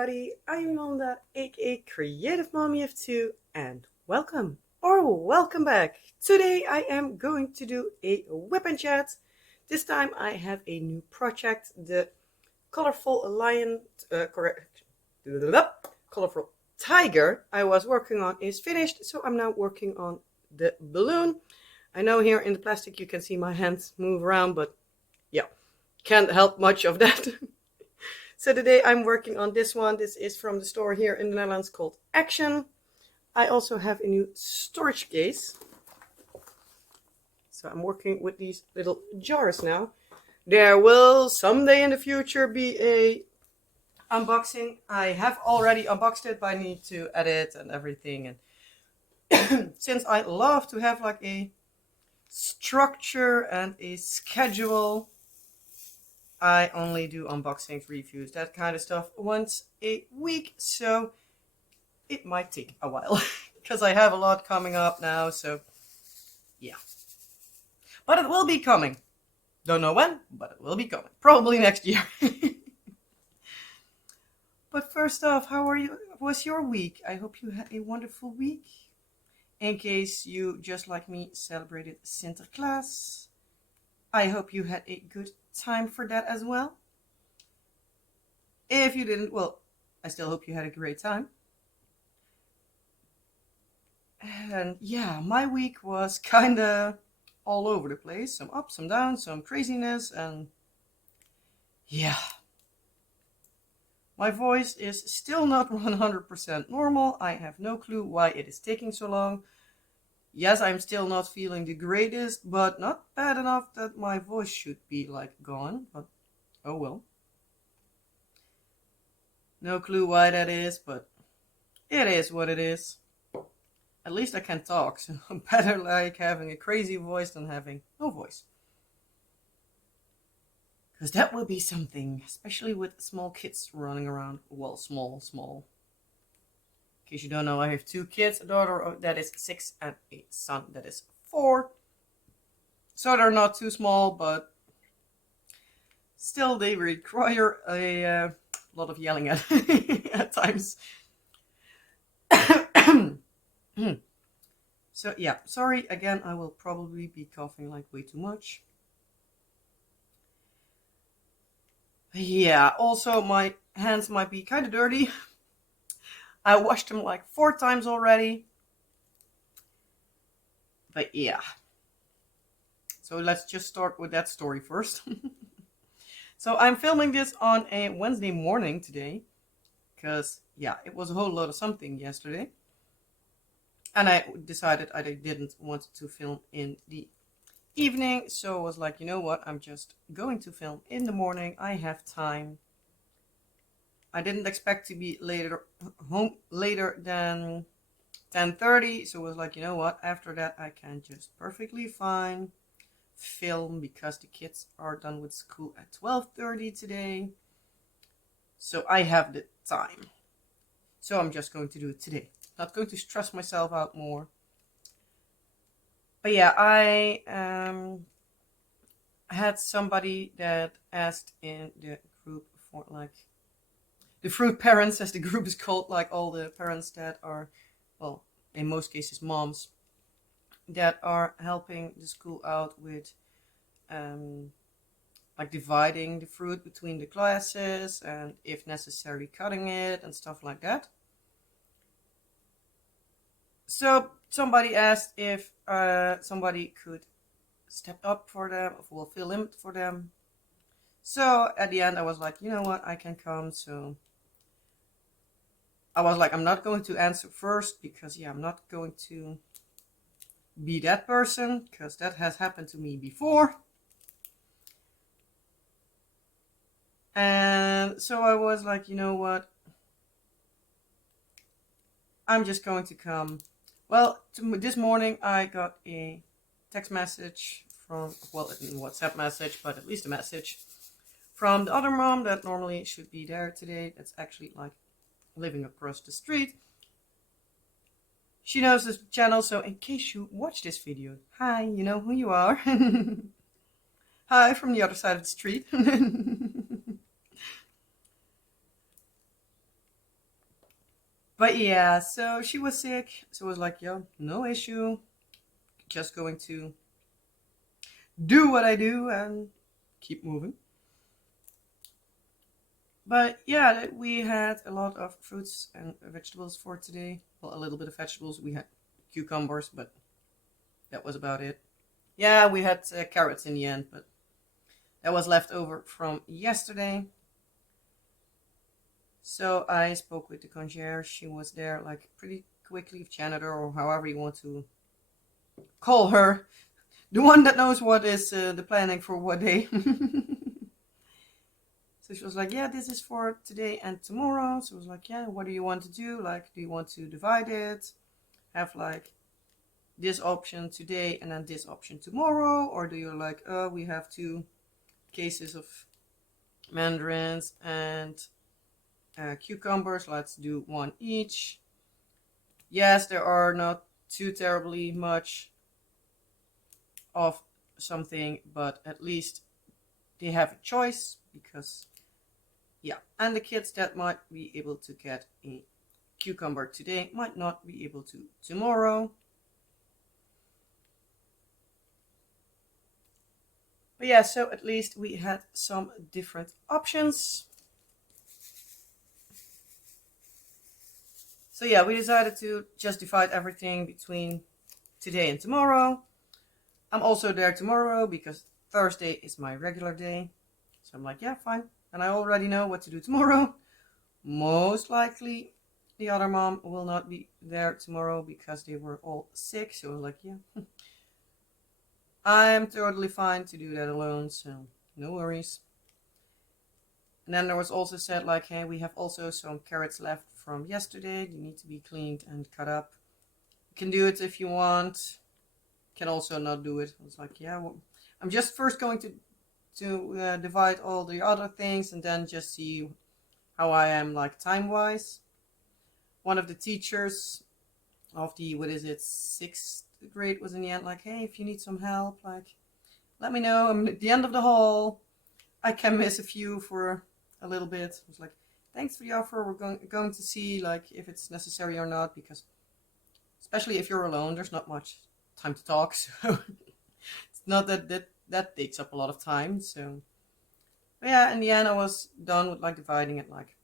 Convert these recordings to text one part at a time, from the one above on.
everybody, I'm Nanda, aka Creative Mommy of Two, and welcome or welcome back. Today I am going to do a WIP and Chat. This time I have a new project. The colorful lion, colorful tiger I was working on is finished, so I'm now working on the balloon. I know here in the plastic you can see my hands move around, but yeah, can't help much of that. So today I'm working on this one. This is from the store here in the Netherlands called Action. I also have a new storage case. So I'm working with these little jars now. There will someday in the future be a unboxing. I have already unboxed it, but I need to edit and everything. And since I love to have like a structure and a schedule, I only do unboxings, reviews, that kind of stuff once a week, so it might take a while because I have a lot coming up now, so yeah. But it will be coming. Don't know when, but it will be coming. Probably next year. But first off, how was your week? I hope you had a wonderful week. In case you, just like me, celebrated Sinterklaas, I hope you had a good time for that as well. If you didn't, well, I still hope you had a great time. And yeah, my week was kinda all over the place. Some ups, some downs, some craziness, and yeah. My voice is still not 100% normal. I have no clue why it is taking so long. Yes, I'm still not feeling the greatest, but not bad enough that my voice should be like gone, but oh well. No clue why that is, but it is what it is. At least I can talk, so I'm better like having a crazy voice than having no voice. Because that would be something, especially with small kids running around. Well, small. In case you don't know, I have 2 kids, a daughter that is 6 and a son that is 4. So they're not too small, but still they require a lot of yelling at, at times. So yeah, sorry again, I will probably be coughing like way too much. Yeah, also my hands might be kind of dirty. I washed them like 4 times already. But yeah. So let's just start with that story first. So I'm filming this on a Wednesday morning today. Because, yeah, it was a whole lot of something yesterday. And I decided I didn't want to film in the evening. So I was like, you know what? I'm just going to film in the morning. I have time. I didn't expect to be home later than 10:30, so I was like, you know what, after that I can just perfectly fine film because the kids are done with school at 12:30 today. So I have the time. So I'm just going to do it today. Not going to stress myself out more. But yeah, I had somebody that asked in the group for like the fruit parents, as the group is called, like all the parents that are, well, in most cases moms, that are helping the school out with like dividing the fruit between the classes and if necessary cutting it and stuff like that. So somebody asked if somebody could step up for them, or fill in for them. So at the end I was like, you know what, I can come. So I was like, I'm not going to answer first because, yeah, I'm not going to be that person because that has happened to me before. And so I was like, you know what? I'm just going to come. Well, this morning I got a text message from, well, a WhatsApp message, but at least a message from the other mom that normally should be there today. That's actually like living across the street. She knows this channel, so in case you watch this video, hi, you know who you are. Hi from the other side of the street. But yeah, so she was sick. So I was like, yeah, no issue. Just going to do what I do and keep moving. But yeah, we had a lot of fruits and vegetables for today. Well, a little bit of vegetables. We had cucumbers, but that was about it. Yeah, we had carrots in the end, but that was left over from yesterday. So I spoke with the concierge. She was there like pretty quickly, janitor or however you want to call her, the one that knows what is the planning for what day. So she was like, yeah, this is for today and tomorrow. So I was like, yeah, what do you want to do? Like, do you want to divide it? Have like this option today and then this option tomorrow? Or do you like, oh, we have 2 cases of mandarins and cucumbers. Let's do 1 each. Yes, there are not too terribly much of something, but at least they have a choice because, yeah, and the kids that might be able to get a cucumber today might not be able to tomorrow. But yeah, so at least we had some different options. So yeah, we decided to just divide everything between today and tomorrow. I'm also there tomorrow because Thursday is my regular day. So I'm like, yeah, fine. And I already know what to do tomorrow. Most likely the other mom will not be there tomorrow because they were all sick. So I was like, yeah, I'm totally fine to do that alone. So no worries. And then there was also said like, hey, we have also some carrots left from yesterday. They need to be cleaned and cut up. You can do it if you want. Can also not do it. I was like, yeah, well, I'm just first going to divide all the other things and then just see how I am like time wise. One of the teachers of the what is it 6th grade was in the end like, hey, if you need some help, like let me know. I'm at the end of the hall. I can miss a few for a little bit. I was like, thanks for the offer. We're going to see like if it's necessary or not, because especially if you're alone, there's not much time to talk. So it's not that takes up a lot of time. So but yeah, in the end I was done with like dividing it like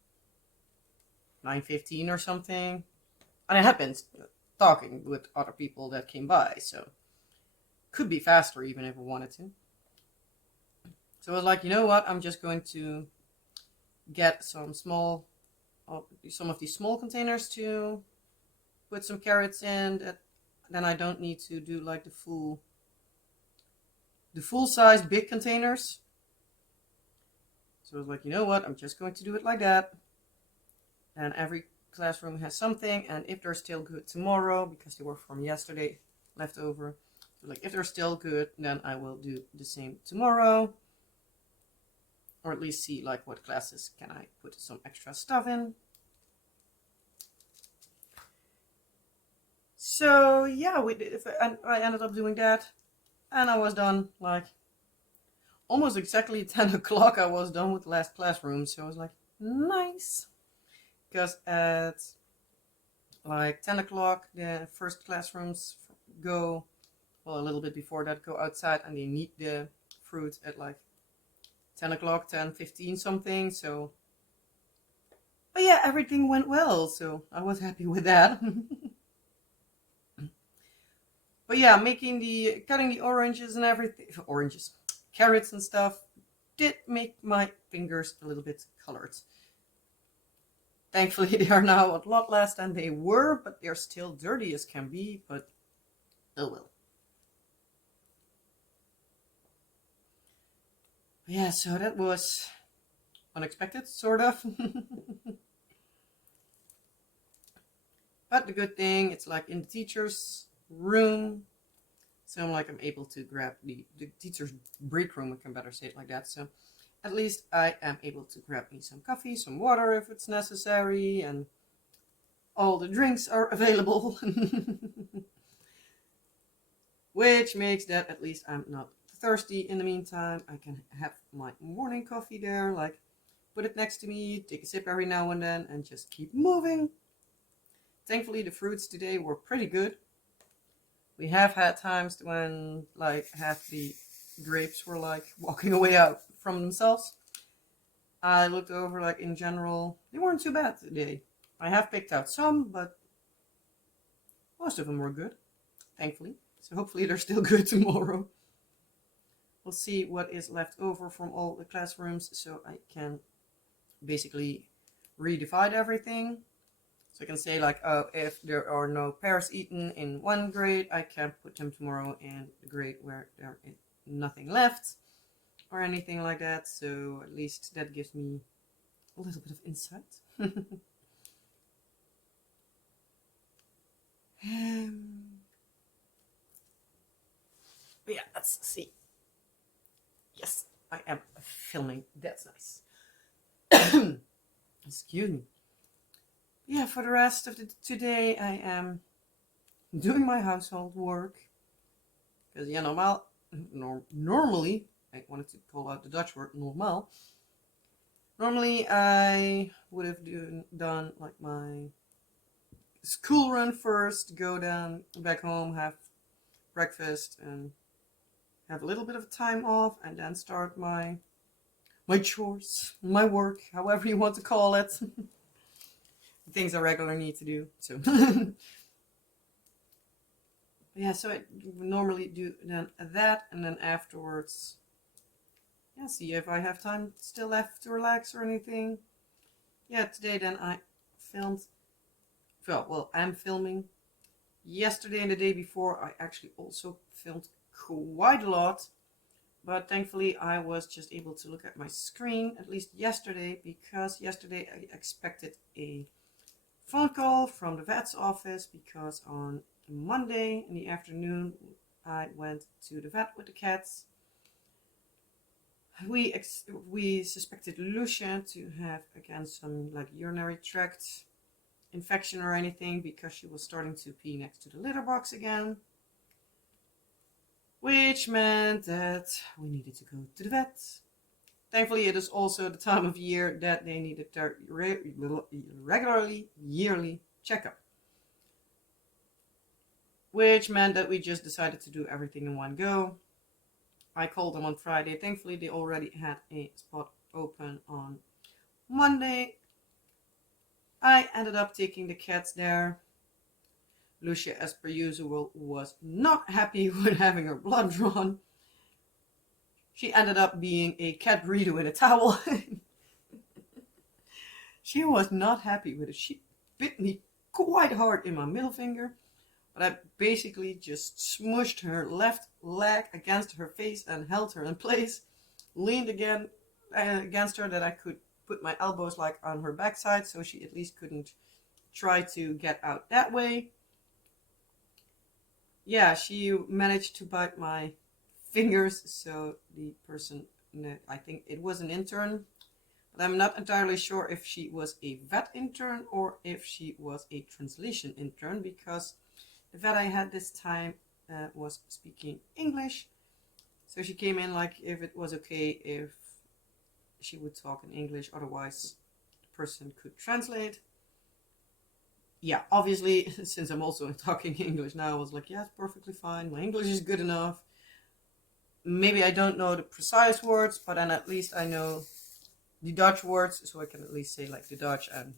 9:15 or something. And I had been talking with other people that came by, so could be faster even if I wanted to. So I was like, you know what? I'm just going to get some of these small containers to put some carrots in. That then I don't need to do like the full size big containers. So I was like, you know what? I'm just going to do it like that. And every classroom has something, and if they're still good tomorrow, because they were from yesterday left over, so like if they're still good, then I will do the same tomorrow. Or at least see like what classes can I put some extra stuff in. So yeah, I ended up doing that, and I was done like almost exactly 10 o'clock. I was done with the last classroom, so I was like, nice. Because at like 10 o'clock, the first classrooms go, well, a little bit before that, go outside and they need the fruit at like 10 o'clock, 10:15 something. So, but yeah, everything went well. So I was happy with that. But yeah, cutting the oranges and everything, carrots and stuff, did make my fingers a little bit colored. Thankfully, they are now a lot less than they were, but they're still dirty as can be, but oh well. Yeah, so that was unexpected, sort of. But the good thing, it's like in the teacher's room. So I'm able to grab the teacher's break room, I can better say it like that. So at least I am able to grab me some coffee, some water if it's necessary, and all the drinks are available. Which makes that at least I'm not thirsty in the meantime. I can have my morning coffee there, like put it next to me, take a sip every now and then, and just keep moving. Thankfully, the fruits today were pretty good. We have had times when like half the grapes were like walking away out from themselves. I looked over, like, in general, they weren't too bad today. I have picked out some, but most of them were good, thankfully. So hopefully they're still good tomorrow. We'll see what is left over from all the classrooms so I can basically redivide everything. So I can say, like, oh, if there are no pears eaten in one grade, I can put them tomorrow in the grade where there is nothing left or anything like that. So at least that gives me a little bit of insight. Yeah, let's see. Yes, I am filming. That's nice. Excuse me. Yeah, for the rest of today, I am doing my household work. Because, yeah, normally, I wanted to call out the Dutch word, normaal. Normally, I would have done like my school run first, go down back home, have breakfast, and have a little bit of time off, and then start my chores, my work, however you want to call it. Things I regularly need to do. So yeah, so I normally do then that, and then afterwards, yeah, see if I have time still left to relax or anything. Yeah, today then I filmed. Well, I'm filming. Yesterday and the day before, I actually also filmed quite a lot. But thankfully, I was just able to look at my screen, at least yesterday, because yesterday I expected a phone call from the vet's office, because on Monday in the afternoon, I went to the vet with the cats. We suspected Lucia to have, again, some like urinary tract infection or anything, because she was starting to pee next to the litter box again, which meant that we needed to go to the vet. Thankfully, it is also the time of year that they needed their regularly yearly checkup, which meant that we just decided to do everything in one go. I called them on Friday. Thankfully, they already had a spot open on Monday. I ended up taking the cats there. Lucia, as per usual, was not happy with having her blood drawn. She ended up being a cat burrito in a towel. She was not happy with it. She bit me quite hard in my middle finger, but I basically just smushed her left leg against her face and held her in place. Leaned again against her that I could put my elbows like on her backside, so she at least couldn't try to get out that way. Yeah, she managed to bite my fingers, so the person, I think it was an intern, but I'm not entirely sure if she was a vet intern or if she was a translation intern, because the vet I had this time was speaking English. So she came in like if it was okay if she would talk in English, otherwise the person could translate. Yeah, obviously, since I'm also talking English now, I was like, yeah, it's perfectly fine. My English is good enough. Maybe I don't know the precise words, but then at least I know the Dutch words, so I can at least say like the Dutch, and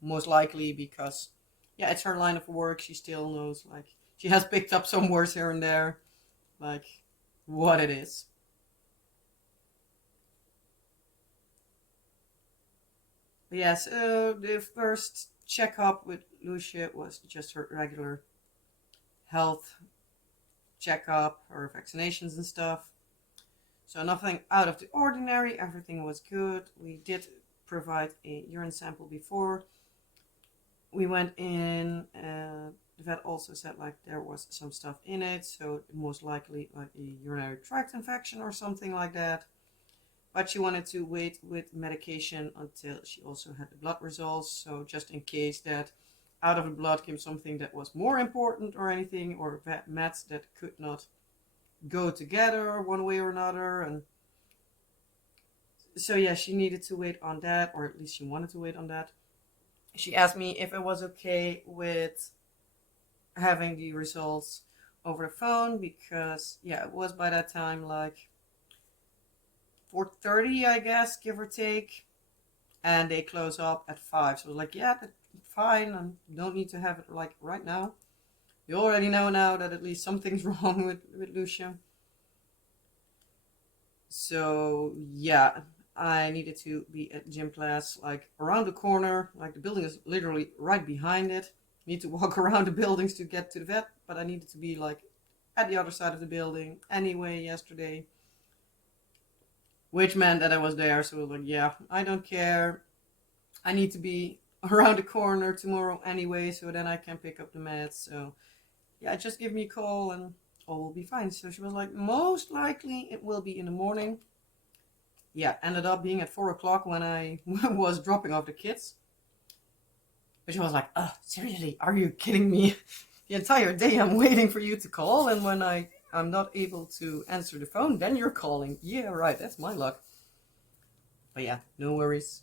most likely because, yeah, it's her line of work, she still knows, like, she has picked up some words here and there, like, what it is. But yeah, so the first checkup with Lucia was just her regular health checkup, her vaccinations and stuff. So nothing out of the ordinary, everything was good. We did provide a urine sample before we went in. The vet also said like there was some stuff in it, so most likely like a urinary tract infection or something like that. But she wanted to wait with medication until she also had the blood results, so just in case that out of the blood came something that was more important or anything, or meds that could not go together one way or another. And so yeah, she needed to wait on that, or at least she wanted to wait on that. She asked me if it was okay with having the results over the phone because yeah, it was by that time like 4:30, I guess, give or take, and they close up at 5. So I was like, yeah, that's fine. I don't need to have it like right now. You already know now that at least something's wrong with Lucia. So yeah, I needed to be at gym class like around the corner. Like the building is literally right behind it. Need to walk around the buildings to get to the vet, but I needed to be like at the other side of the building anyway yesterday, which meant that I was there. So I was like, yeah, I don't care. I need to be around the corner tomorrow anyway, so then I can pick up the meds. So yeah, just give me a call and all will be fine. So she was like, most likely it will be in the morning. Yeah, ended up being at 4 o'clock when I was dropping off the kids. But she was like, oh, seriously, are you kidding me? The entire day I'm waiting for you to call, and when I'm not able to answer the phone, then you're calling. Yeah, right, that's my luck. But yeah, no worries.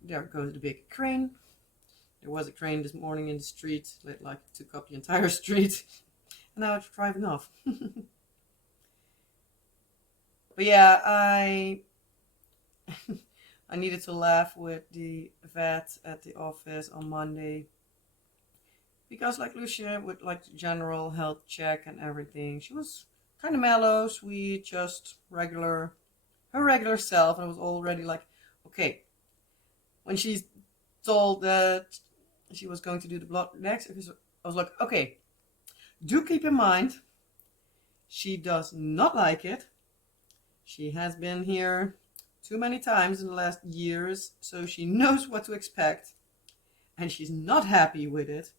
There goes the big crane. There was a crane this morning in the street. It like took up the entire street. And now it's driving off. But yeah, I needed to laugh with the vet at the office on Monday. Because like Lucia, with like the general health check and everything, she was kind of mellow, sweet, just regular, her regular self. And I was already like, okay. When she's told that she was going to do the blood next, I was like, okay, do keep in mind, she does not like it. She has been here too many times in the last years, so she knows what to expect, and she's not happy with it.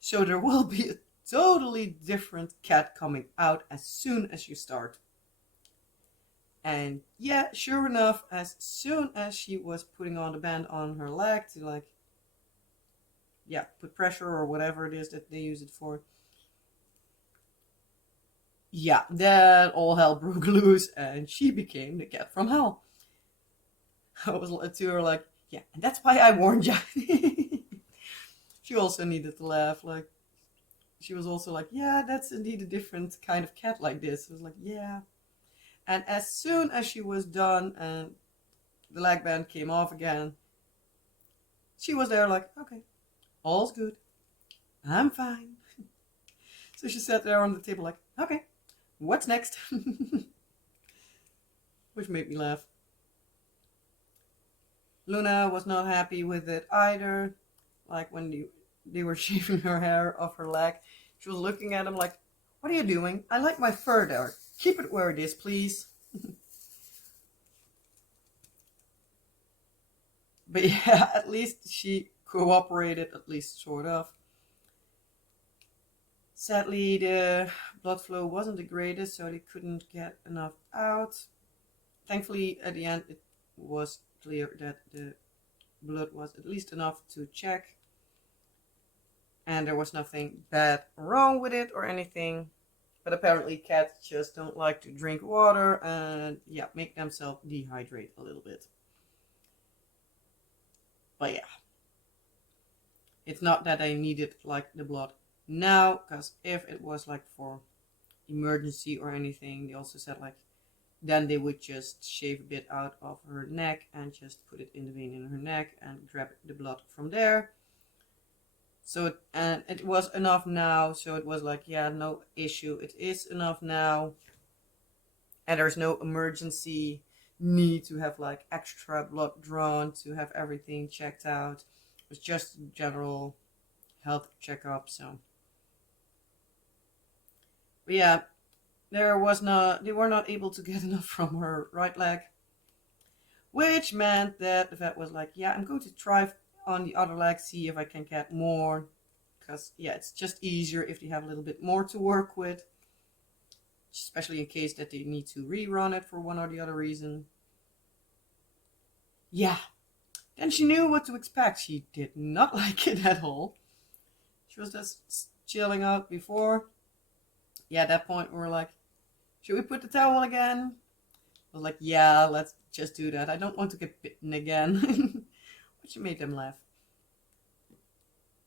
So there will be a totally different cat coming out as soon as you start. And yeah, sure enough, as soon as she was putting on the band on her leg to like, yeah, put pressure or whatever it is that they use it for, yeah, then all hell broke loose and she became the cat from hell. I was to her like, yeah, and that's why I warned you. She also needed to laugh. Like, she was also like, yeah, that's indeed a different kind of cat like this. I was like, yeah. And as soon as she was done and the leg band came off again, she was there like, okay, all's good. I'm fine. So she sat there on the table like, okay, what's next? Which made me laugh. Luna was not happy with it either. Like when they were shaving her hair off her leg, she was looking at him like, what are you doing? I like my fur there. Keep it where it is, please. But yeah, at least she cooperated, at least sort of. Sadly, the blood flow wasn't the greatest, so they couldn't get enough out. Thankfully, at the end, it was clear that the blood was at least enough to check. And there was nothing bad wrong with it or anything. But apparently cats just don't like to drink water and yeah, make themselves dehydrate a little bit. But yeah, it's not that I needed like the blood now, because if it was like for emergency or anything, they also said like then they would just shave a bit out of her neck and just put it in the vein in her neck and grab the blood from there. So it was enough now, so it was like, yeah, no issue, it is enough now, and there's no emergency need to have like extra blood drawn to have everything checked out. It was just a general health checkup. So but yeah, they were not able to get enough from her right leg, which meant that the vet was like, yeah, I'm going to try on the other leg, see if I can get more, because yeah, it's just easier if they have a little bit more to work with, especially in case that they need to rerun it for one or the other reason. Yeah, then she knew what to expect. She did not like it at all. She was just chilling out before. Yeah, at that point we were like, should we put the towel again? I was like, yeah, let's just do that. I don't want to get bitten again. Which made them laugh.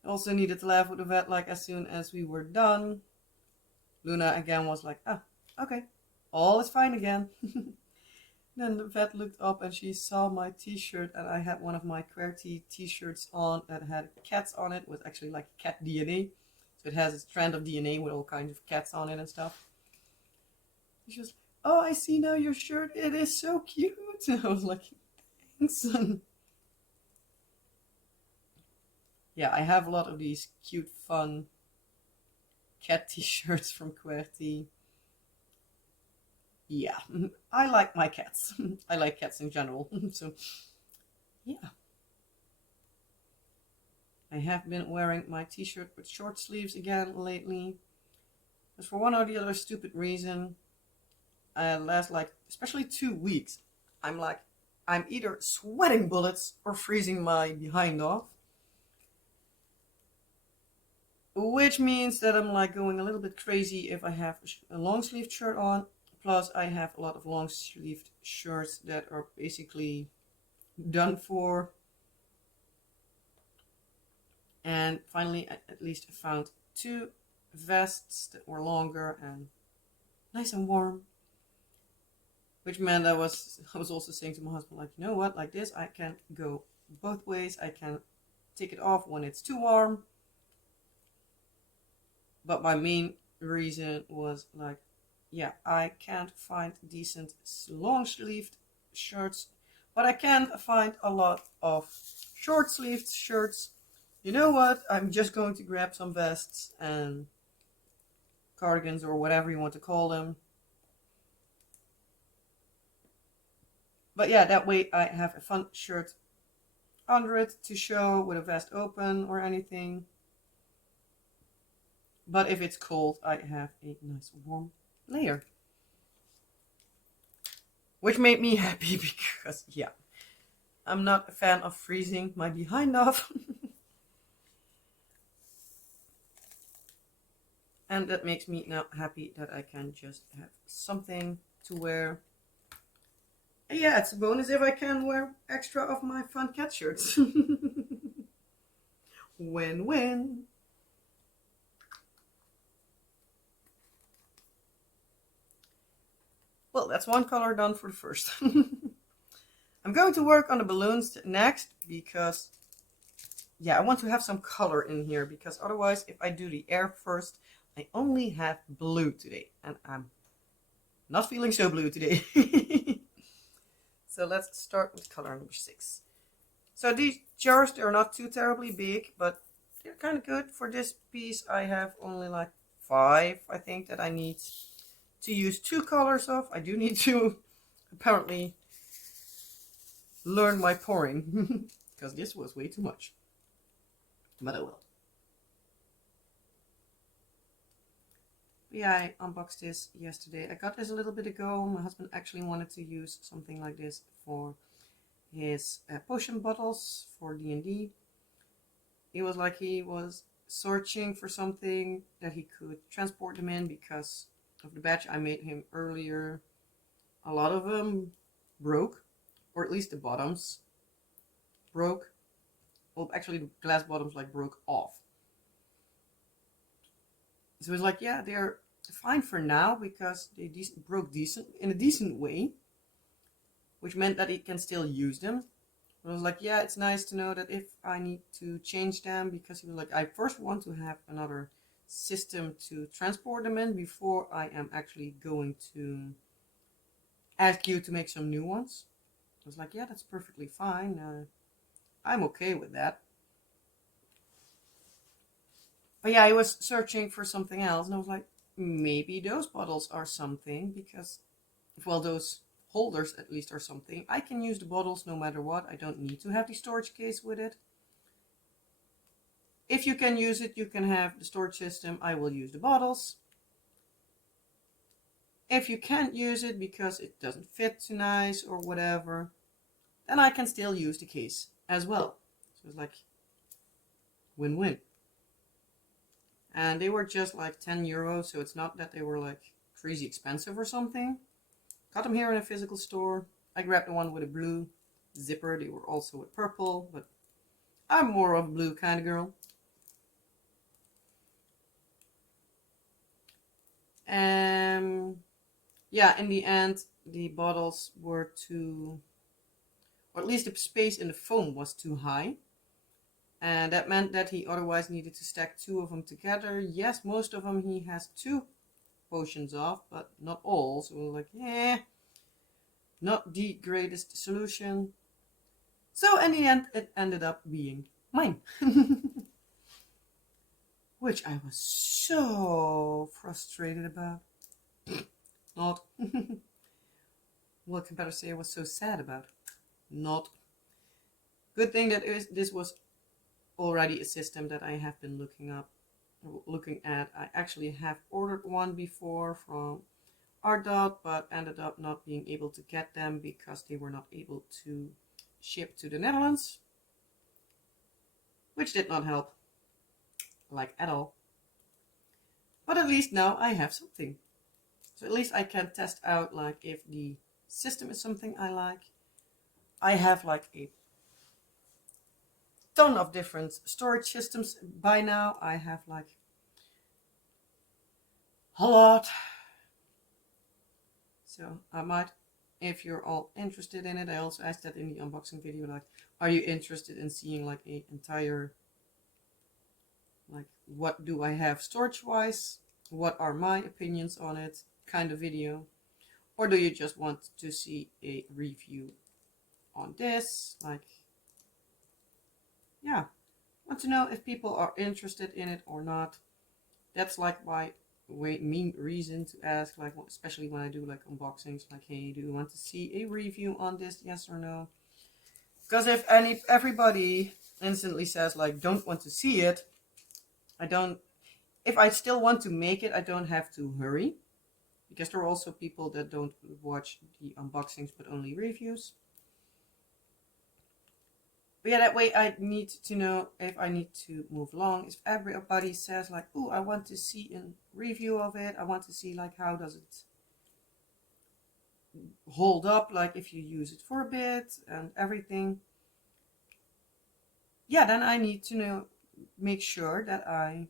I also needed to laugh with the vet like as soon as we were done. Luna again was like, ah, okay, all is fine again. Then the vet looked up and she saw my t-shirt, and I had one of my QWERTY t-shirts on that had cats on it, with actually like cat DNA. So it has a strand of DNA with all kinds of cats on it and stuff. She was, oh, I see now your shirt. It is so cute. I was like, thanks. Yeah, I have a lot of these cute, fun cat t-shirts from QWERTY. Yeah, I like my cats. I like cats in general. So, yeah. I have been wearing my t-shirt with short sleeves again lately. But for one or the other stupid reason, last like especially 2 weeks, I'm either sweating bullets or freezing my behind off. Which means that I'm like going a little bit crazy if I have a long sleeved shirt on. Plus, I have a lot of long sleeved shirts that are basically done for. And finally, I at least found 2 vests that were longer and nice and warm. Which meant I was also saying to my husband, like, you know what, like this, I can go both ways. I can take it off when it's too warm. But my main reason was like, yeah, I can't find decent long sleeved shirts, but I can find a lot of short sleeved shirts. You know what? I'm just going to grab some vests and cardigans or whatever you want to call them. But yeah, that way I have a fun shirt under it to show with a vest open or anything. But if it's cold, I have a nice warm layer. Which made me happy because, yeah, I'm not a fan of freezing my behind off. And that makes me now happy that I can just have something to wear. And yeah, it's a bonus if I can wear extra of my fun cat shirts. Win-win. Well, that's one color done for the first. I'm going to work on the balloons next because, yeah, I want to have some color in here, because otherwise, if I do the air first, I only have blue today, and I'm not feeling so blue today. So let's start with color number 6. So these jars, they're not too terribly big, but they're kind of good. For this piece, I have only like 5, I think, that I need to use 2 colors of. I do need to apparently learn my pouring, because this was way too much. But I will. Yeah, I unboxed this yesterday. I got this a little bit ago. My husband actually wanted to use something like this for his potion bottles for D&D. He was like, he was searching for something that he could transport them in because of the batch I made him earlier. A lot of them broke, or at least the bottoms broke. Well, actually the glass bottoms like broke off. So it's like, yeah, they're fine for now because they broke in a decent way, which meant that he can still use them. But I was like, yeah, it's nice to know that if I need to change them, because he was like, I first want to have another system to transport them in before I am actually going to ask you to make some new ones. I was like, yeah, that's perfectly fine. I'm okay with that. But yeah, I was searching for something else, and I was like, maybe those bottles are something, because, well, those holders at least are something. I can use the bottles no matter what. I don't need to have the storage case with it. If you can use it, you can have the storage system. I will use the bottles. If you can't use it because it doesn't fit too nice or whatever, then I can still use the case as well. So it's like win-win. And they were just like €10, so it's not that they were like crazy expensive or something. Got them here in a physical store. I grabbed the one with a blue zipper. They were also with purple, but I'm more of a blue kind of girl. Yeah, in the end, the bottles were too, or at least the space in the foam was too high. And that meant that he otherwise needed to stack 2 of them together. Yes, most of them he has 2 potions of, but not all. So we're like, yeah, not the greatest solution. So in the end, it ended up being mine. Which I was so frustrated about. Not. What can better say I was so sad about? Not. Good thing that this was already a system that I have been looking at. I actually have ordered one before from Ardot, but ended up not being able to get them because they were not able to ship to the Netherlands, which did not help, like at all. But at least now I have something. So at least I can test out like if the system is something I like. I have like a ton of different storage systems by now. I have like a lot. So I might, if you're all interested in it, I also asked that in the unboxing video, like, are you interested in seeing like a entire, like, what do I have storage wise? What are my opinions on it kind of video? Or do you just want to see a review on this? Like, yeah, want to know if people are interested in it or not. That's like my main reason to ask, like, especially when I do like unboxings, like, hey, do you want to see a review on this, yes or no? Because if everybody instantly says like don't want to see it, if I still want to make it, I don't have to hurry, because there are also people that don't watch the unboxings but only reviews. But yeah, that way I need to know if I need to move along. If everybody says like, oh, I want to see a review of it, I want to see like how does it hold up, like if you use it for a bit and everything. Yeah, then I need to make sure that I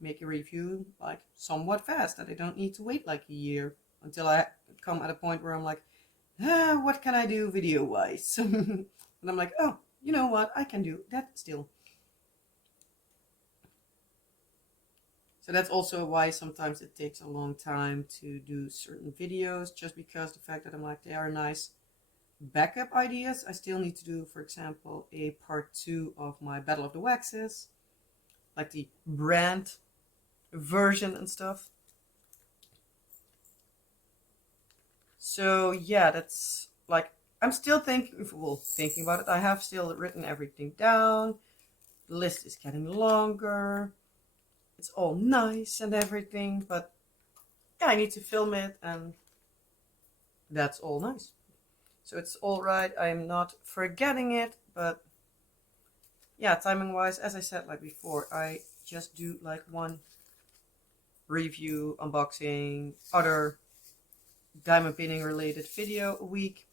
make a review like somewhat fast, that I don't need to wait like a year until I come at a point where I'm like, what can I do video wise? And I'm like, oh, you know what, I can do that still. So that's also why sometimes it takes a long time to do certain videos, just because the fact that I'm like, they are nice backup ideas. I still need to do, for example, a part 2 of my Battle of the Waxes, like the brand version and stuff. So yeah, that's like, I'm still thinking about it. I have still written everything down. The list is getting longer. It's all nice and everything, but yeah, I need to film it, and that's all nice. So it's all right. I'm not forgetting it, but yeah, timing wise, as I said like before, I just do like one review, unboxing, other diamond pinning related video a week.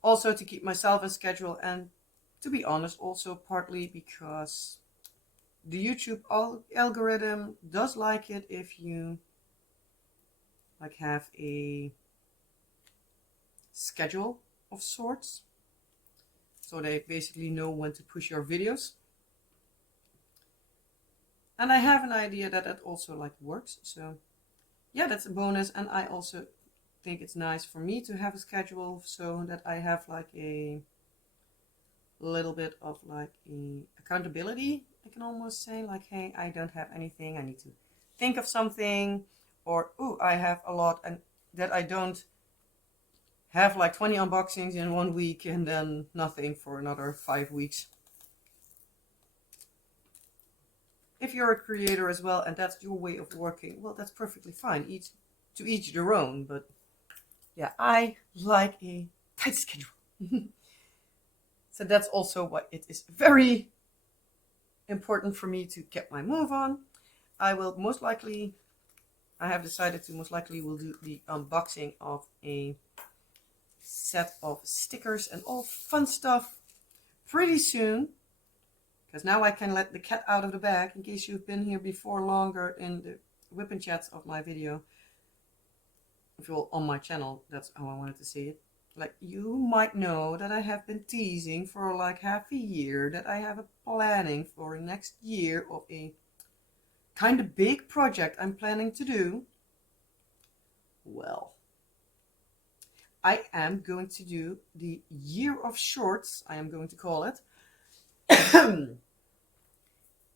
Also to keep myself on schedule, and to be honest, also partly because the YouTube algorithm does like it if you like have a schedule of sorts. So they basically know when to push your videos. And I have an idea that that also like works. So yeah, that's a bonus. And I also think it's nice for me to have a schedule, so that I have like a little bit of like a accountability. I can almost say like, hey, I don't have anything, I need to think of something, or oh, I have a lot, and that I don't have like 20 unboxings in 1 week and then nothing for another 5 weeks. If you're a creator as well and that's your way of working, well, that's perfectly fine. To each their own. But yeah, I like a tight schedule. So that's also why it is very important for me to get my move on. I will most likely I have decided to most likely will do the unboxing of a set of stickers and all fun stuff pretty soon. Because now I can let the cat out of the bag. In case you've been here before longer in the WIP and Chats of my video. If you're on my channel, that's how I wanted to say it. Like, you might know that I have been teasing for like half a year that I have a planning for next year of a kind of big project I'm planning to do. Well, I am going to do the year of shorts, I am going to call it.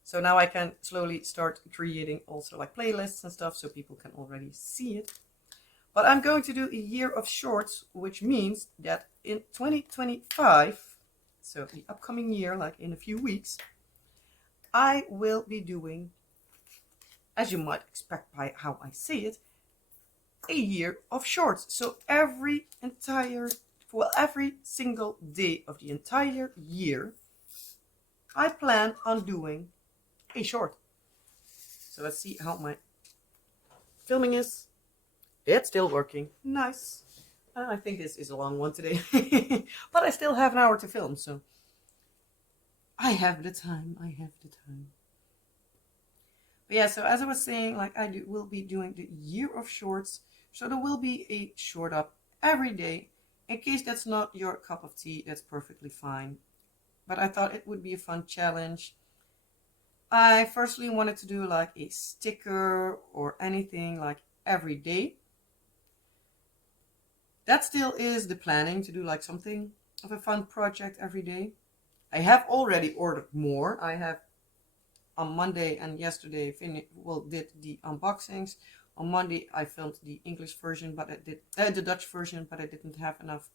So now I can slowly start creating also like playlists and stuff so people can already see it. But I'm going to do a year of shorts, which means that in 2025, so the upcoming year, like in a few weeks, I will be doing, as you might expect by how I say it, a year of shorts. So every single day of the entire year, I plan on doing a short. So let's see how my filming is. It's still working. Nice. I think this is a long one today. But I still have an hour to film, so I have the time. But yeah, so as I was saying, like will be doing the year of shorts. So there will be a short up every day. In case that's not your cup of tea, that's perfectly fine. But I thought it would be a fun challenge. I firstly wanted to do like a sticker or anything like every day. That still is the planning, to do like something of a fun project every day. I have already ordered more. I have on Monday and yesterday did the unboxings. On Monday I filmed the English version, but I did the Dutch version, but I didn't have enough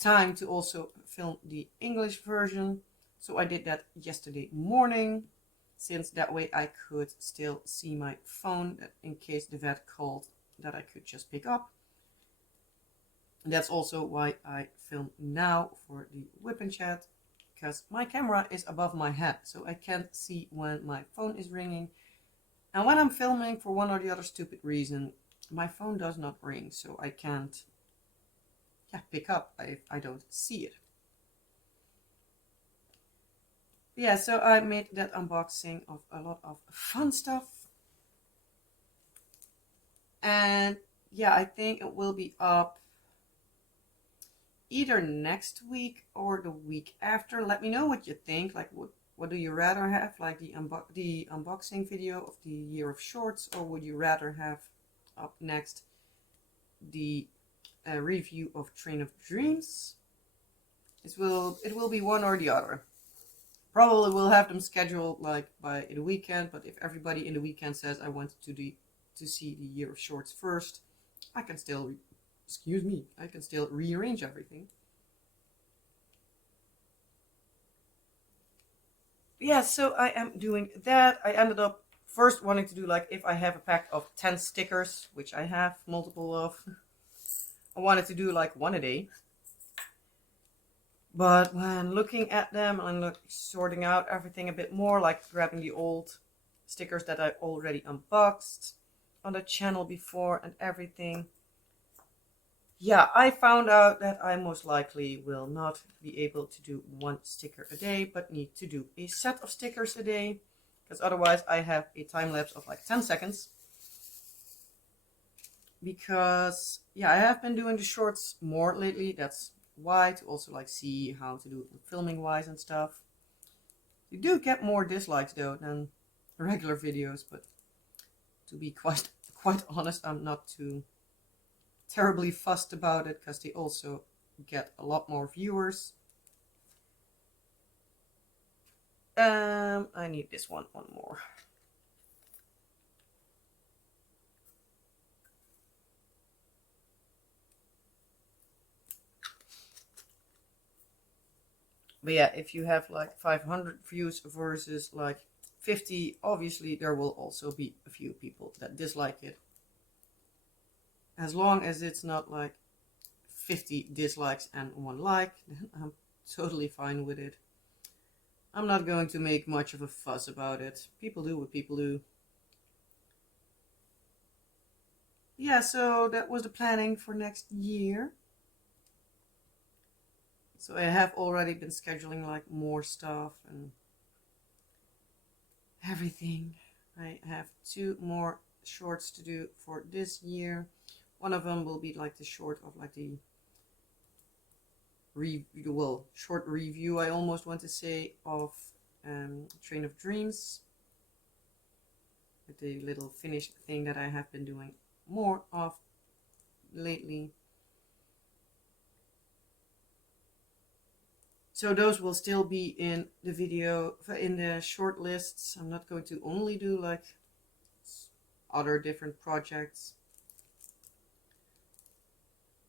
time to also film the English version. So I did that yesterday morning, since that way I could still see my phone in case the vet called, that I could just pick up. And that's also why I film now for the WIP and Chat, because my camera is above my head, so I can't see when my phone is ringing. And when I'm filming, for one or the other stupid reason, my phone does not ring, so I can't pick up if I don't see it. Yeah, so I made that unboxing of a lot of fun stuff. And yeah, I think it will be up either next week or the week after. Let me know what you think. Like, what do you rather have? Like the unboxing video of the year of shorts, or would you rather have up next the review of Train of Dreams? It will be one or the other. Probably we'll have them scheduled like by the weekend, but if everybody in the weekend says I want to see the year of shorts first, I can still rearrange everything. Yeah, so I am doing that. I ended up first wanting to do like, if I have a pack of 10 stickers, which I have multiple of, I wanted to do like one a day. But when looking at them and sorting out everything a bit more, like grabbing the old stickers that I already unboxed on the channel before and everything, yeah, I found out that I most likely will not be able to do one sticker a day, but need to do a set of stickers a day, because otherwise I have a time lapse of like 10 seconds. Because yeah, I have been doing the shorts more lately. That's why, to also like see how to do it filming wise and stuff. You do get more dislikes though than regular videos, but to be quite honest, I'm not too terribly fussed about it, because they also get a lot more viewers. I need this one more. But yeah, if you have like 500 views versus like 50, obviously there will also be a few people that dislike it. As long as it's not like 50 dislikes and 1 like, then I'm totally fine with it. I'm not going to make much of a fuss about it. People do what people do. Yeah, so that was the planning for next year. So I have already been scheduling like more stuff and everything. I have 2 more shorts to do for this year. One of them will be like the short of like the short review, I almost want to say, of Train of Dreams. With the little finished thing that I have been doing more of lately. So those will still be in the video, in the short lists. I'm not going to only do like other different projects.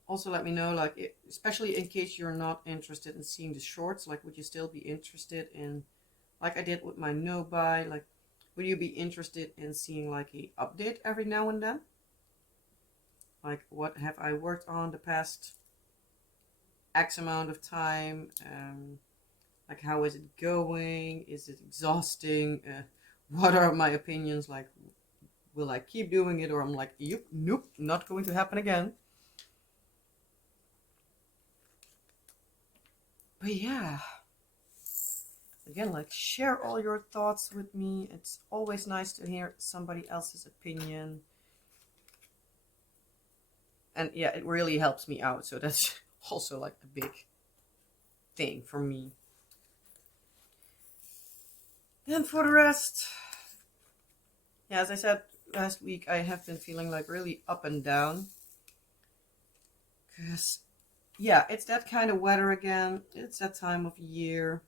Also let me know, like, especially in case you're not interested in seeing the shorts, like would you still be interested in, like I did with my no buy, like would you be interested in seeing like a update every now and then? Like what have I worked on the past X amount of time? Like how is it going? Is it exhausting? What are my opinions? Like will I keep doing it, or I'm like, yep, nope, not going to happen again. But yeah, again, like share all your thoughts with me. It's always nice to hear somebody else's opinion. And yeah, it really helps me out. So that's also like a big thing for me. And for the rest, yeah, as I said last week, I have been feeling like really up and down. Because, yeah, it's that kind of weather again. It's that time of year.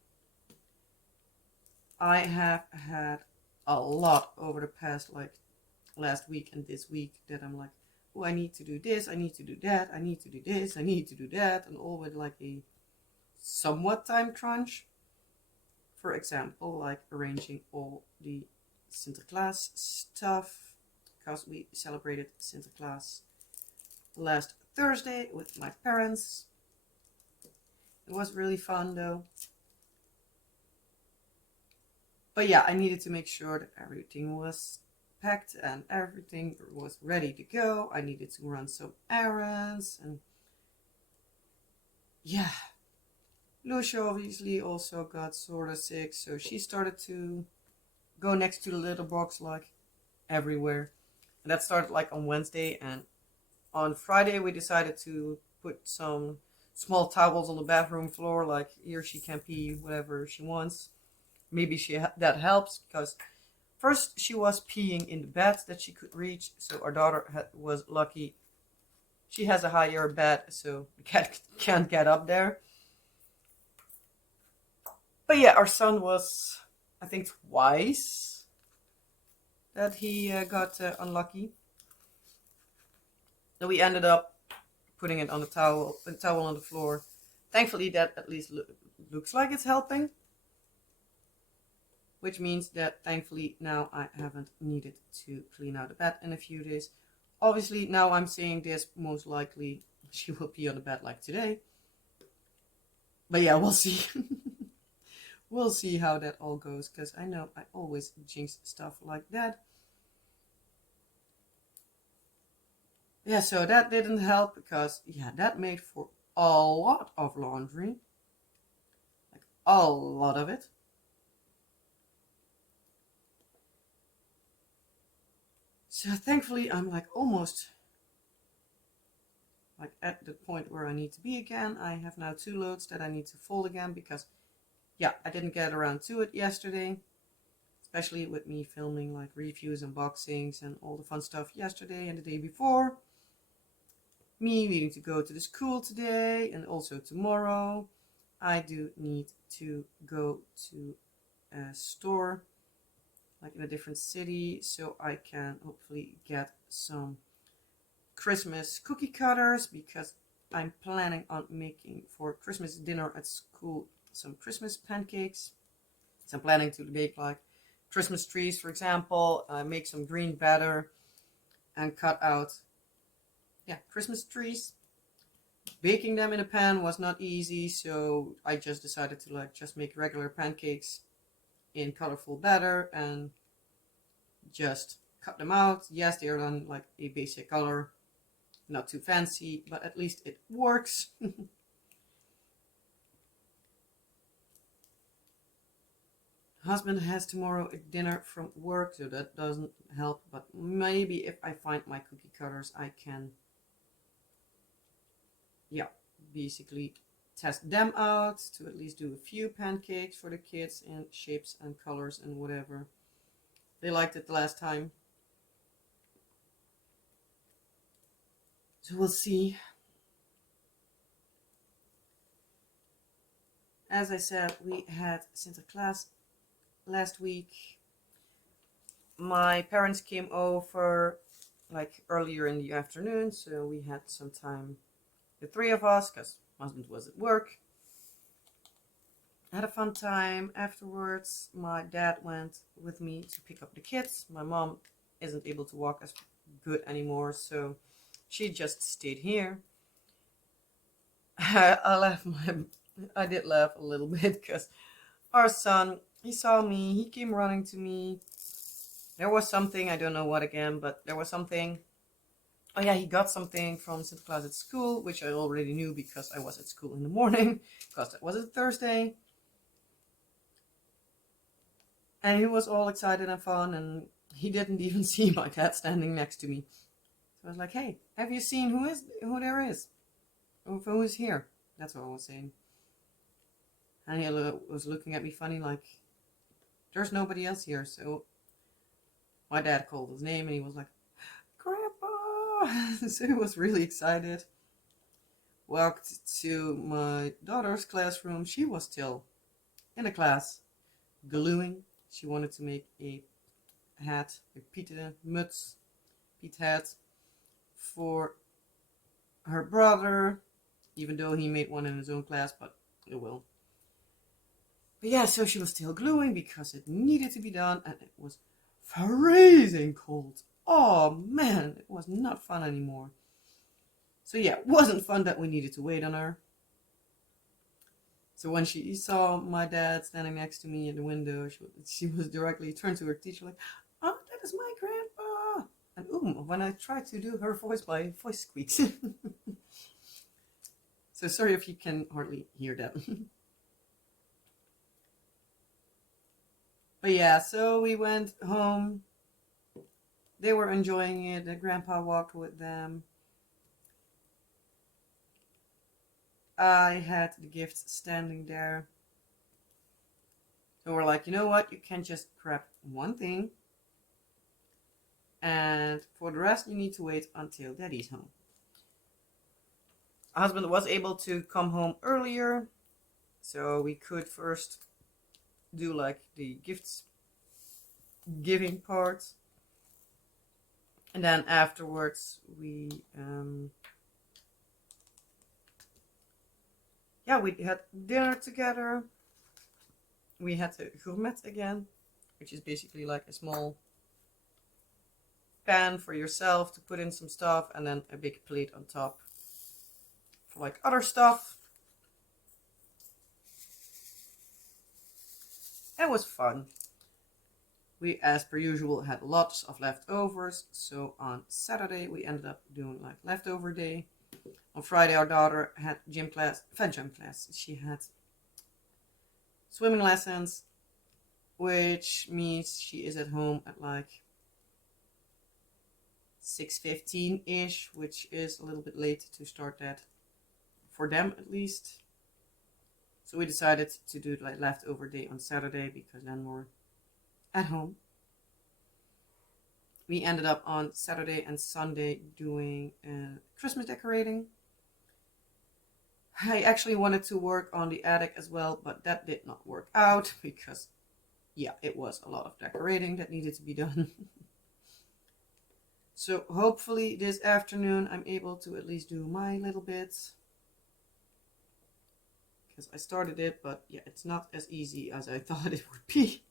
I have had a lot over the past, like, last week and this week that I'm like, oh, I need to do this, I need to do that, I need to do this, I need to do that, and all with like a somewhat time crunch. For example, like arranging all the Sinterklaas stuff, because we celebrated Sinterklaas last Thursday with my parents. It was really fun though. But yeah, I needed to make sure that everything was packed and everything was ready to go. I needed to run some errands, and yeah, Lucia obviously also got sort of sick, so she started to go next to the litter box like everywhere. And that started like on Wednesday, and on Friday we decided to put some small towels on the bathroom floor, like here she can pee whatever she wants. Maybe that helps, because first she was peeing in the bed that she could reach, so our daughter was lucky. She has a higher bed, so the cat can't get up there. But yeah, our son was, I think, twice that he got unlucky. So we ended up putting it on the towel on the floor. Thankfully, that at least looks like it's helping. Which means that thankfully now I haven't needed to clean out the bed in a few days. Obviously, now I'm saying this, most likely she will be on the bed like today. But yeah, we'll see. We'll see how that all goes, because I know I always jinx stuff like that. Yeah, so that didn't help, because yeah, that made for a lot of laundry. Like a lot of it. So thankfully I'm like almost like at the point where I need to be again. I have now 2 loads that I need to fold again, because yeah, I didn't get around to it yesterday, especially with me filming like reviews, unboxings, and all the fun stuff yesterday and the day before. Me needing to go to the school today and also tomorrow. I do need to go to a store, like in a different city, so I can hopefully get some Christmas cookie cutters, because I'm planning on making for Christmas dinner at school some Christmas pancakes. So I'm planning to bake like Christmas trees, for example, make some green batter and cut out, yeah, Christmas trees. Baking them in a pan was not easy, so I just decided to like just make regular pancakes in colorful batter and just cut them out. Yes, they are done like a basic color, Not too fancy, but at least it works. Husband has tomorrow a dinner from work, so that doesn't help. But maybe if I find my cookie cutters, I can, yeah, basically test them out to at least do a few pancakes for the kids in shapes and colors and whatever. They liked it the last time. So we'll see. As I said, we had Sinterklaas last week. My parents came over like earlier in the afternoon, so we had some time, the three of us, because my husband was at work. I had a fun time. Afterwards, my dad went with me to pick up the kids. My mom isn't able to walk as good anymore, so she just stayed here. I did laugh a little bit because our son, he saw me, he came running to me. There was something, I don't know what again, but there was something. Oh yeah, he got something from Sinterklaas at school, which I already knew because I was at school in the morning, because that was a Thursday. And he was all excited and fun, and he didn't even see my dad standing next to me. So I was like, hey, have you seen who there is? Who is here? That's what I was saying. And he was looking at me funny like, there's nobody else here. So my dad called his name and he was like, Grandpa! So he was really excited. Walked to my daughter's classroom. She was still in the class, gluing. She wanted to make a hat, a Piet hat, for her brother, even though he made one in his own class, but it will. But yeah, so she was still gluing because it needed to be done, and it was freezing cold. Oh man, it was not fun anymore. So yeah, it wasn't fun that we needed to wait on her. So when she saw my dad standing next to me in the window, she was directly turned to her teacher like, oh, that is my grandpa. And when I tried to do her voice, my voice squeaks. So sorry if you can hardly hear that. But yeah, so we went home. They were enjoying it. The grandpa walked with them. I had the gifts standing there. So we're like, you know what? You can't just grab one thing. And for the rest, you need to wait until daddy's home. My husband was able to come home earlier. So we could first do like the gifts giving part. And then afterwards we had dinner together. We had the gourmet again, which is basically like a small pan for yourself to put in some stuff, and then a big plate on top for like other stuff. It was fun. We, as per usual, had lots of leftovers. So on Saturday, we ended up doing like leftover day. On Friday, our daughter had gym class. She had swimming lessons, which means she is at home at like 6:15-ish, which is a little bit late to start that for them at least. So we decided to do like leftover day on Saturday because then we're at home. We ended up on Saturday and Sunday doing Christmas decorating. I actually wanted to work on the attic as well, but that did not work out because, yeah, it was a lot of decorating that needed to be done. So hopefully this afternoon I'm able to at least do my little bits. Because I started it, but yeah, it's not as easy as I thought it would be.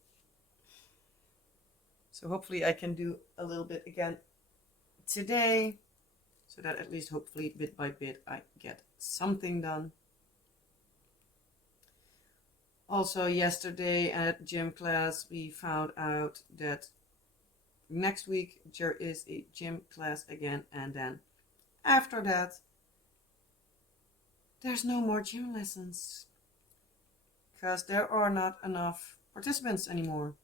So hopefully I can do a little bit again today, so that at least hopefully bit by bit I get something done. Also yesterday at gym class we found out that next week there is a gym class again, and then after that, there's no more gym lessons because there are not enough participants anymore.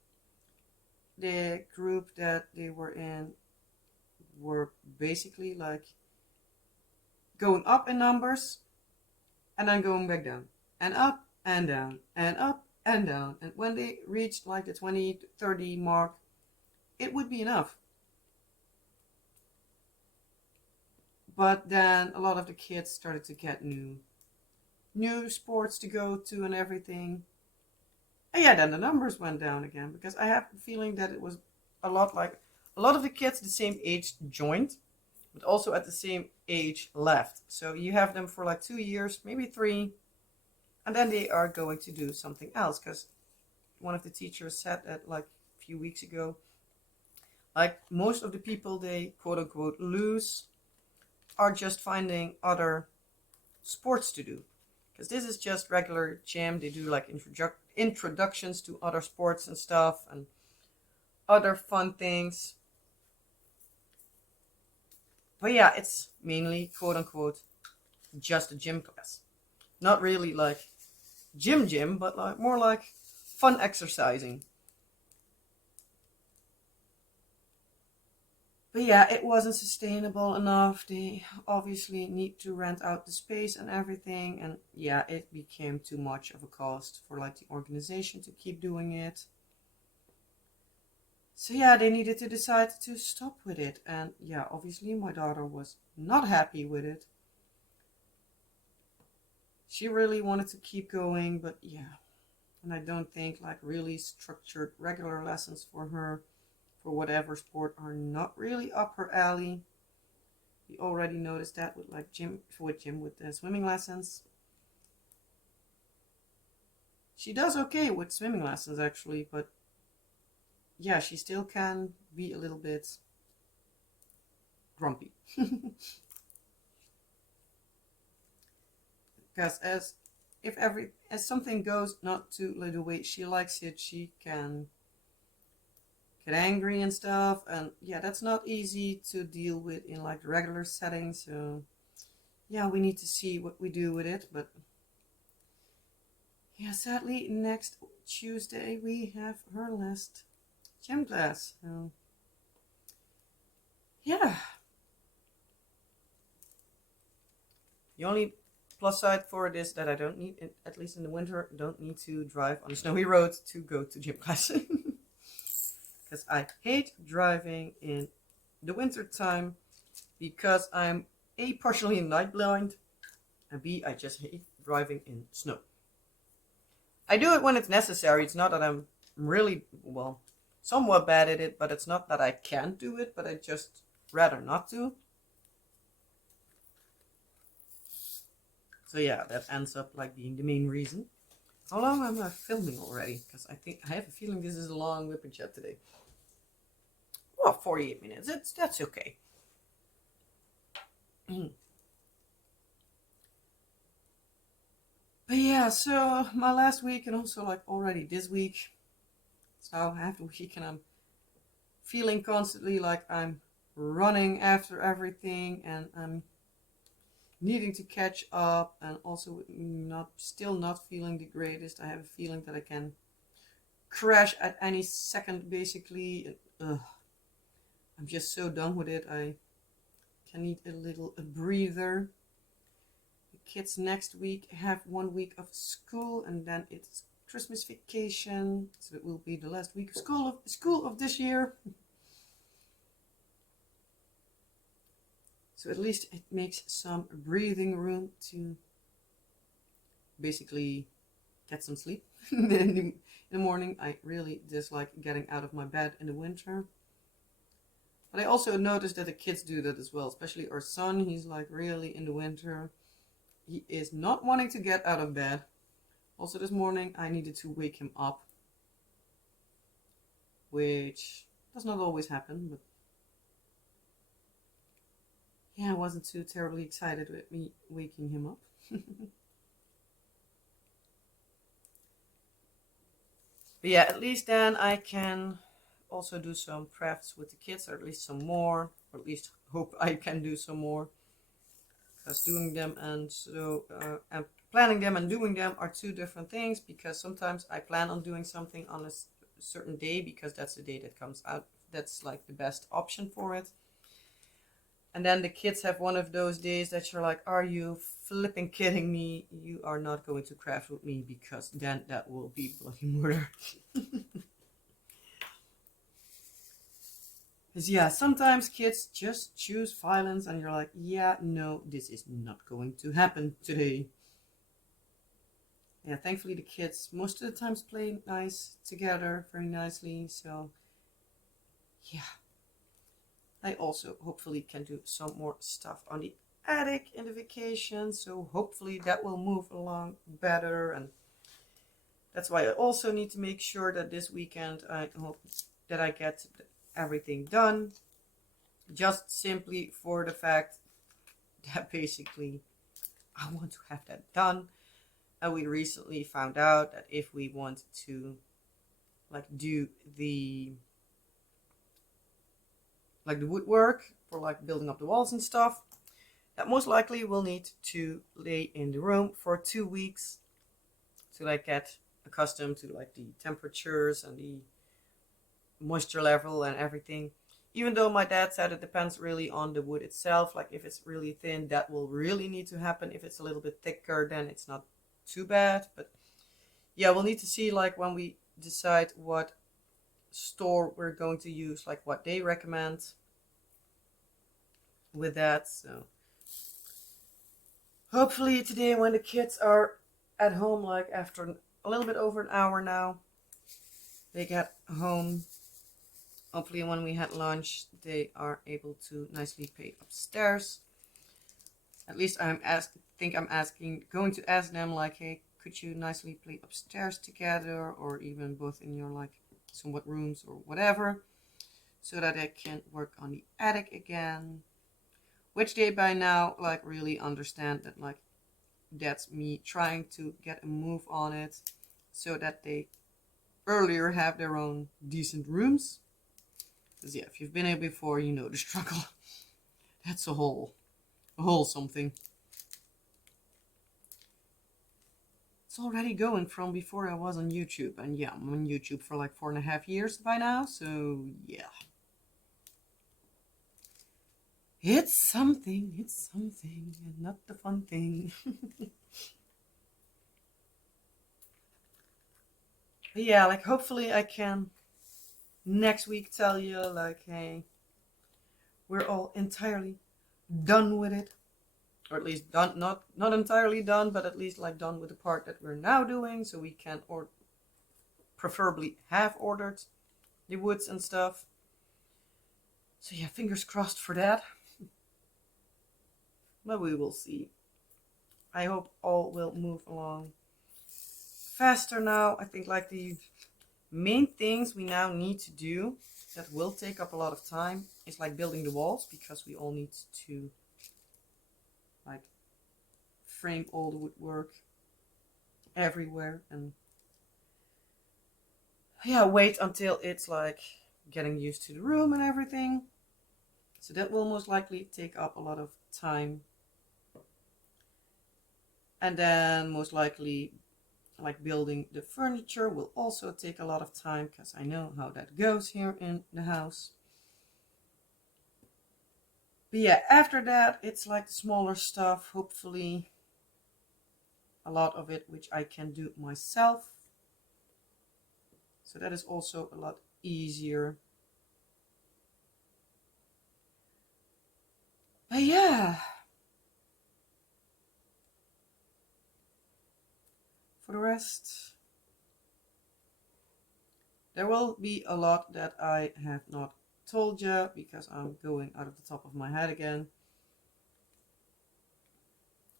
The group that they were in were basically like going up in numbers and then going back down and up and down and up and down. And when they reached like the 20 to 30 mark, it would be enough. But then a lot of the kids started to get new sports to go to and everything. And yeah, then the numbers went down again because I have the feeling that it was a lot of the kids the same age joined, but also at the same age left. So you have them for like 2 years, maybe 3, and then they are going to do something else because one of the teachers said that like a few weeks ago, like most of the people they quote unquote lose are just finding other sports to do. Because this is just regular gym. They do like introductions to other sports and stuff and other fun things. But yeah, it's mainly quote unquote just a gym class. Not really like gym, but like more like fun exercising. But yeah, it wasn't sustainable enough. They obviously need to rent out the space and everything. And yeah, it became too much of a cost for like the organization to keep doing it. So yeah, they needed to decide to stop with it. And yeah, obviously my daughter was not happy with it. She really wanted to keep going, but yeah. And I don't think like really structured regular lessons for her for whatever sport are not really up her alley. We already noticed that with like with the swimming lessons. She does okay with swimming lessons actually, but yeah, she still can be a little bit grumpy. Because as something goes not to the way she likes it, she can get angry and stuff, and yeah, that's not easy to deal with in like the regular setting. So yeah, we need to see what we do with it. But yeah, sadly next Tuesday we have her last gym class. So yeah, the only plus side for it is that I don't need, at least in the winter, don't need to drive on a snowy road to go to gym class. Because I hate driving in the winter time because I'm A, partially night blind, and B, I just hate driving in snow. I do it when it's necessary. It's not that I'm really, well, somewhat bad at it, but it's not that I can't do it, but I just rather not to. So yeah, that ends up like being the main reason. How long am I filming already? Because I have a feeling this is a long WIP and Chat today. Well, 48 minutes. That's okay. But yeah, so my last week and also like already this week. So I have the week and I'm feeling constantly like I'm running after everything and I'm needing to catch up and also still not feeling the greatest. I have a feeling that I can crash at any second basically. I'm just so done with it. I can need a breather. The kids next week have 1 week of school and then it's Christmas vacation. So it will be the last week of school of this year. So at least it makes some breathing room to basically get some sleep. In the morning, I really dislike getting out of my bed in the winter. But I also noticed that the kids do that as well, especially our son. He's like really in the winter. He is not wanting to get out of bed. Also this morning, I needed to wake him up, which does not always happen, but yeah, I wasn't too terribly excited with me waking him up. But yeah, at least then I can also do some crafts with the kids, or at least some more, or at least hope I can do some more. because doing them and planning them and doing them are two different things, because sometimes I plan on doing something on a certain day because that's the day that comes out, that's like the best option for it. And then the kids have one of those days that you're like, are you flipping kidding me? You are not going to craft with me, because then that will be bloody murder. Because yeah, sometimes kids just choose violence and you're like, yeah, no, this is not going to happen today. Yeah, thankfully the kids most of the times play nice together, very nicely. So yeah, I also hopefully can do some more stuff on the attic in the vacation. So hopefully that will move along better. And that's why I also need to make sure that this weekend I hope that I get everything done. Just simply for the fact that basically I want to have that done. And we recently found out that if we want to like do the woodwork for like building up the walls and stuff, that most likely we'll need to lay in the room for 2 weeks to like get accustomed to like the temperatures and the moisture level and everything. Even though my dad said it depends really on the wood itself, like if it's really thin, that will really need to happen. If it's a little bit thicker, then it's not too bad. But yeah, we'll need to see like when we decide what store we're going to use, like what they recommend with that. So hopefully today, when the kids are at home, like after a little bit over an hour now, they get home. Hopefully when we had lunch, they are able to nicely play upstairs. At least I'm going to ask them like, hey, could you nicely play upstairs together, or even both in your like somewhat rooms or whatever, so that I can work on the attic again. Which they by now like really understand that like that's me trying to get a move on it, so that they earlier have their own decent rooms. Because yeah, if you've been here before, you know the struggle. That's a whole something. It's already going from before I was on YouTube, and yeah, I'm on YouTube for like 4.5 years by now, so yeah. It's something, and not the fun thing. But yeah, like hopefully I can next week tell you like, hey, we're all entirely done with it. Or at least done, not entirely done, but at least like done with the part that we're now doing, so we can or preferably have ordered the woods and stuff. So yeah, fingers crossed for that. But we will see. I hope all will move along faster now. I think like the main things we now need to do that will take up a lot of time is like building the walls, because we all need to like frame all the woodwork everywhere, and yeah, wait until it's like getting used to the room and everything. So that will most likely take up a lot of time. And then most likely like building the furniture will also take a lot of time, because I know how that goes here in the house. But yeah, after that it's like the smaller stuff, hopefully a lot of it which I can do myself. So that is also a lot easier. But yeah, for the rest, there will be a lot that I have not told you, because I'm going out of the top of my head again.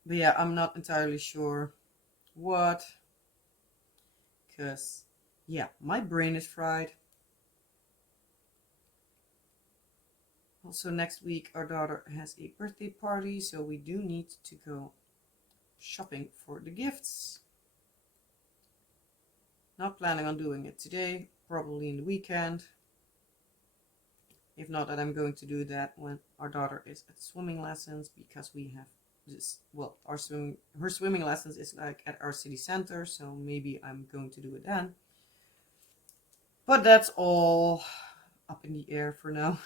But yeah, I'm not entirely sure what, because yeah, my brain is fried. Also next week our daughter has a birthday party, so we do need to go shopping for the gifts. Not planning on doing it today, probably in the weekend. If not, that I'm going to do that when our daughter is at swimming lessons, because we have well, her swimming lessons is like at our city center, so maybe I'm going to do it then. But that's all up in the air for now.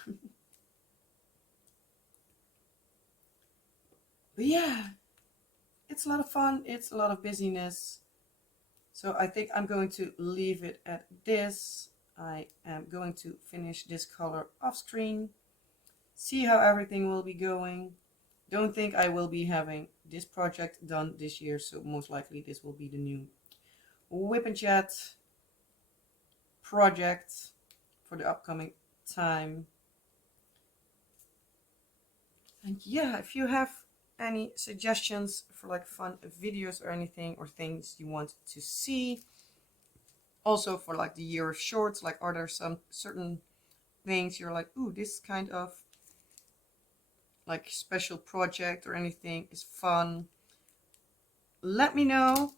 But yeah, it's a lot of fun. It's a lot of busyness. So I think I'm going to leave it at this. I am going to finish this color off screen. See how everything will be going. Don't think I will be having this project done this year. So most likely this will be the new WIP and Chat project for the upcoming time. And yeah, if you have any suggestions for like fun videos or anything, or things you want to see, also for like the year of shorts, like are there some certain things you're like, ooh, this kind of like special project or anything is fun, let me know.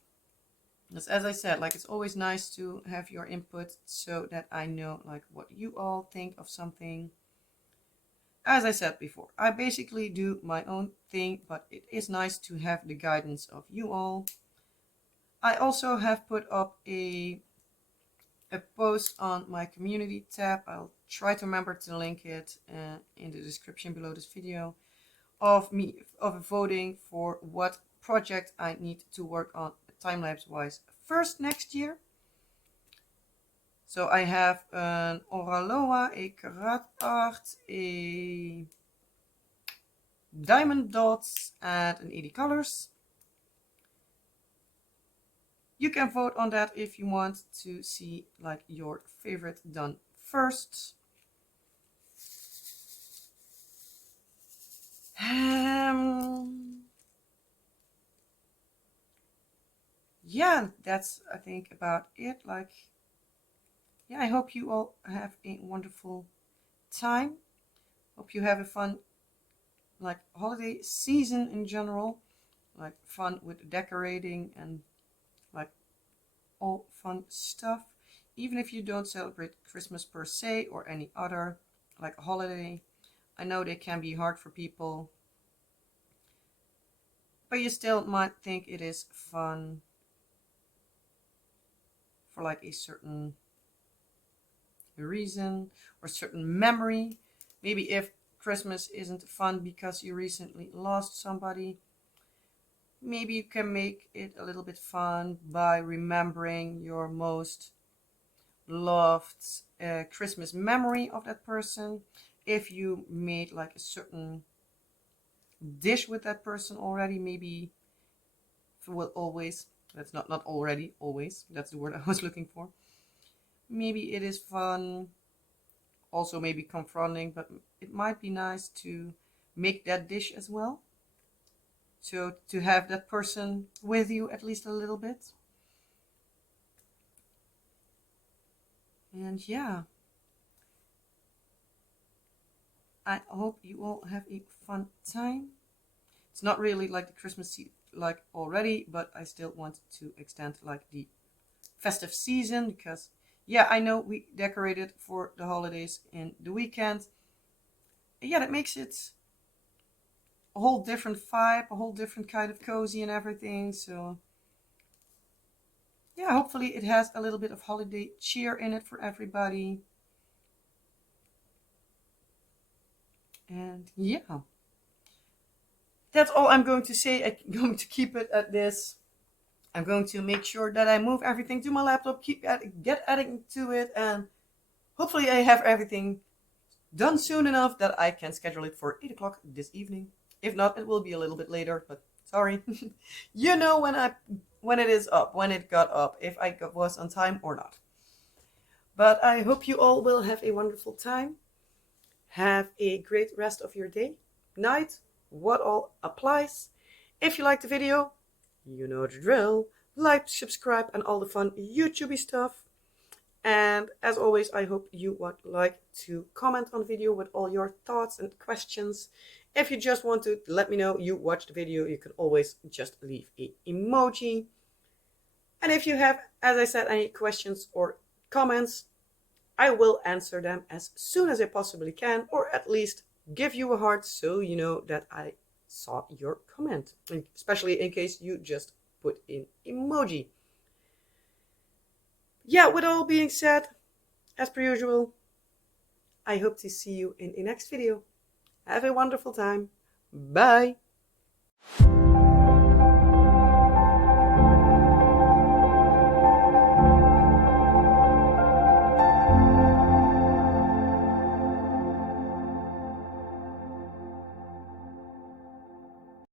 Because as I said, like it's always nice to have your input so that I know like what you all think of something. As I said before, I basically do my own thing, but it is nice to have the guidance of you all. I also have put up a post on my community tab. I'll try to remember to link it in the description below this video, of voting for what project I need to work on time-lapse wise first next year. So I have an Oraloa, a Karat Art, a Diamond Dots, and an 80 Colors. You can vote on that if you want to see like your favorite done first. Yeah, that's I think about it. Like, yeah, I hope you all have a wonderful time. Hope you have a fun like holiday season in general, like fun with decorating and like all fun stuff. Even if you don't celebrate Christmas per se or any other like holiday, I know they can be hard for people, but you still might think it is fun for like a certain reason or certain memory. Maybe if Christmas isn't fun because you recently lost somebody, maybe you can make it a little bit fun by remembering your most loved Christmas memory of that person. If you made like a certain dish with that person already, maybe will always, that's not already, always, that's the word I was looking for. Maybe it is fun, also maybe confronting, but it might be nice to make that dish as well. So to have that person with you at least a little bit. And yeah, I hope you all have a fun time. It's not really like the Christmas like already, but I still want to extend like the festive season, because yeah, I know we decorated for the holidays in the weekend. Yeah, that makes it a whole different vibe, a whole different kind of cozy and everything. So yeah, hopefully it has a little bit of holiday cheer in it for everybody. And yeah, that's all I'm going to say. I'm going to keep it at this. I'm going to make sure that I move everything to my laptop, get adding to it, and hopefully I have everything done soon enough that I can schedule it for 8 o'clock this evening. If not, it will be a little bit later, but sorry. You know when it is up, when it got up, if I was on time or not. But I hope you all will have a wonderful time. Have a great rest of your day, night, what all applies. If you liked the video, you know the drill. Like, subscribe, and all the fun YouTubey stuff. And as always, I hope you would like to comment on the video with all your thoughts and questions. If you just want to let me know you watched the video, you can always just leave an emoji. And if you have, as I said, any questions or comments, I will answer them as soon as I possibly can, or at least give you a heart so you know that I saw your comment, especially in case you just put in emoji. Yeah, with all being said, as per usual, I hope to see you in the next video. Have a wonderful time. Bye.